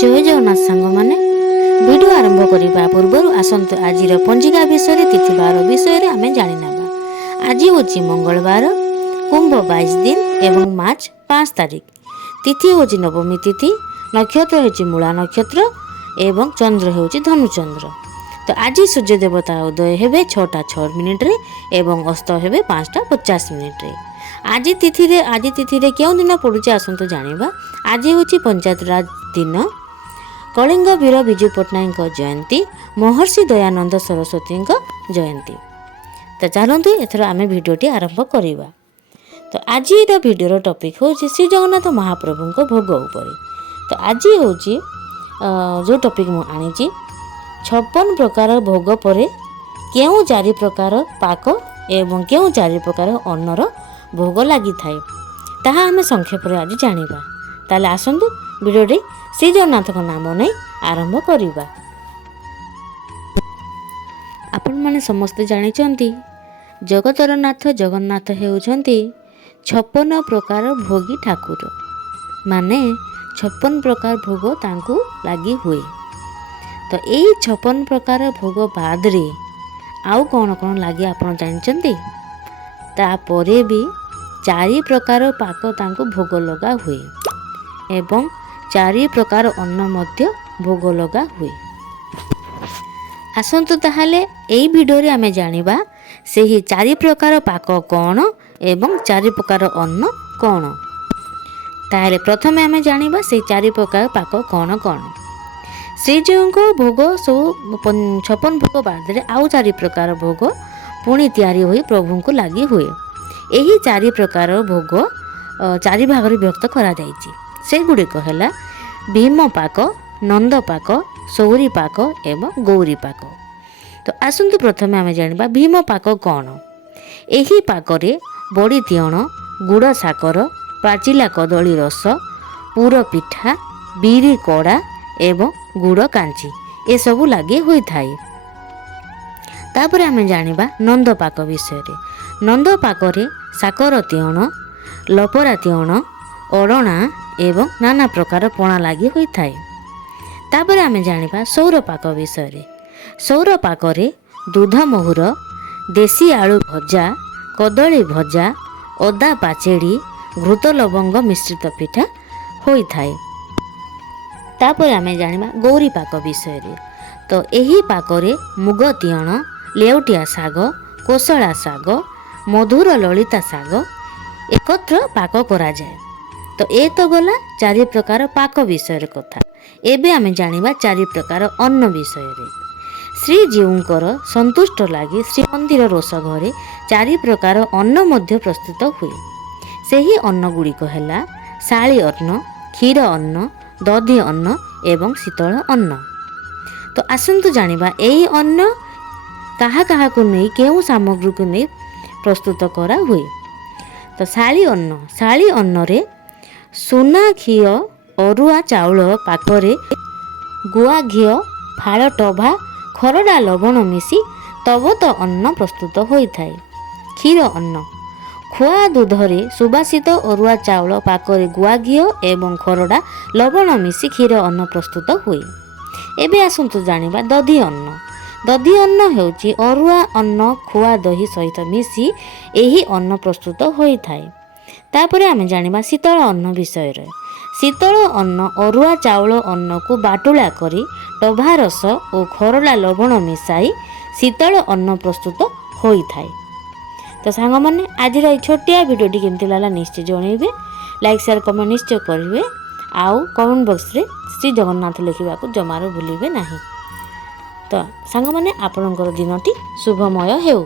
जय जगन्नाथ सांग माने वीडियो आरंभ करने पूर्व आसतु आज पंजिका विषय तिथिवार विषय आम जाना। आज हूँ मंगलवार कुंभ 22 दिन एवं मार्च 5 तारिख। तिथि हूँ नवमी तिथि, नक्षत्र हूँ मूला नक्षत्र एवं चंद्र हूँ धनुचंद्र। तो आज सूर्य देवता उदय हे 6:06 एवं अस्त हे 5:50। आज तिथि क्यों दिन पड़ुचे आसतु जाना। आज हूँ पंचायत राज दिन, कलिंग वीर विजु पट्टनायक जयंती, महर्षि दयानंद सरस्वती जयंती। तो चलतु एथर आम भिडटी आरंभ करवा। तो आज भिडर टॉपिक हूँ श्री जगन्नाथ महाप्रभु भोग उपर। तो आज हूँ जो टॉपिक मुझे 56 प्रकार भोग पर क्यों 4 प्रकार पाक एवं क्यों 4 प्रकार अन्नर भोग लगी थाए ताहा आम संक्षेप आज जाना। ताले आसतु भिडटी श्री जगन्नाथ नाम नहीं आरंभ करवा। आपण माने समस्ते जानिचंती जगतर नाथ जगन्नाथ हेउछंती 56 प्रकार भोगी ठाकुर। माने 56 प्रकार भोग तांकु लागी हुए। तो यही 56 प्रकार भोग बाद रे आउ कौन कौन लगे आपण जानिचंती। तापरे भी 4 प्रकार पाक तांकु भोग लगा हुए एवं 4 प्रकार अन्न मध्य भोग लगा हुए। आसतु ताहाले एई वीडियो रे आमे जानिबा सेही 4 प्रकार पाक कौन एवं 4 प्रकार अन्न कौन। ताहाले प्रथमे आमे जानिबा से 4 प्रकार पाक कौन कौन। श्रीजीव को भोग सब 56 भोग बाद रे आउ 4 प्रकार भोग पुणी तैयारी होई प्रभु को लागी हुए। एही 4 प्रकार भोग 4 भाग रे व्यक्त करा जायछि। से गुड़िक है भीम पाक, नंद पाक, सौरी पाक एवं गौरी पाक। तो आसतु प्रथमे आम जाना भीम पाक कौन। यही पाकरे बड़ी तियण, गुड़ साकर, पाचिला कदली रस, पूर पिठा, बिरी कड़ा एवं गुड़ कांची ए सबू लगे हुई थाए। तापर आम जाना नंद पाक विषय। नंद पाकरे साकर तियण, लपरा तियण, अड़ना एवं नाना प्रकार पणा लगी हुई थाए। तापर आमे जानिबा सौर पाक विषय। सौर पाकरे दूध महुर, देसी आलू भजा, कदली भजा, अदा पाचेड़ी, घृत लवंग मिश्रित पिठा होई थाए। तापर आमे जानिबा गौरी पाक विषय। तो एही पाकरे मुग तियण, लेउटिया साग, कोसला साग, मधुर ललिता साग एकत्र पाक करा जाए। तो ये तो गला 4 प्रकार पाक विषय कथा। एबे आमे जानिबा 4 प्रकार अन्न विषय। श्रीजीवंकर संतुष्ट लगी श्रीमंदिर रोष घरे 4 प्रकार अन्न मध्य प्रस्तुत हुए। सही अन्न गुड़िक है शाली अन्न, क्षीर अन्न, दधी अन्न एवं शीतल अन्न। तो आसतु जानिबा एही अन्न कहा कहा को नहीं केउ सामग्री को नहीं प्रस्तुत करा हुए। तो शाली अन्न रे सुना घी अरुआ चाउल पाखरे गुआ घी फाड़ टभा खरड़ा लवण मिसी तबत अन्न प्रस्तुत होता है। क्षीर अन्न खुआ दूधरे सुबासित अरुआ चाउल पाखरे गुआ घी एवं खरड़ा लवण मिसी क्षीर अन्न प्रस्तुत हुए। एबे आसतु जानिबा दधी अन्न। दधी अन्न हेउची अरुआ अन्न खुआ दही सहित मिसी एही अन्न प्रस्तुत होता है। तापर आमे जानिबा शीतल अन्न विषय। शीतल अन्न अरुआ चाउल अन्न को बाटुला करी टभा रस और खरड़ा लवण मिसाई शीतल अन्न प्रस्तुत होता है। तो सांग माने आज छोटिया वीडियोटी केमती लागला निश्चय जनइबे। लाइक शेयर कमेंट निश्चय करेंगे। आउ कमेंट बॉक्स रे श्री जगन्नाथ लिखा जमार भूलिबे नहीं। तो सांग माने आपणकर दिनटी शुभमय हेउ।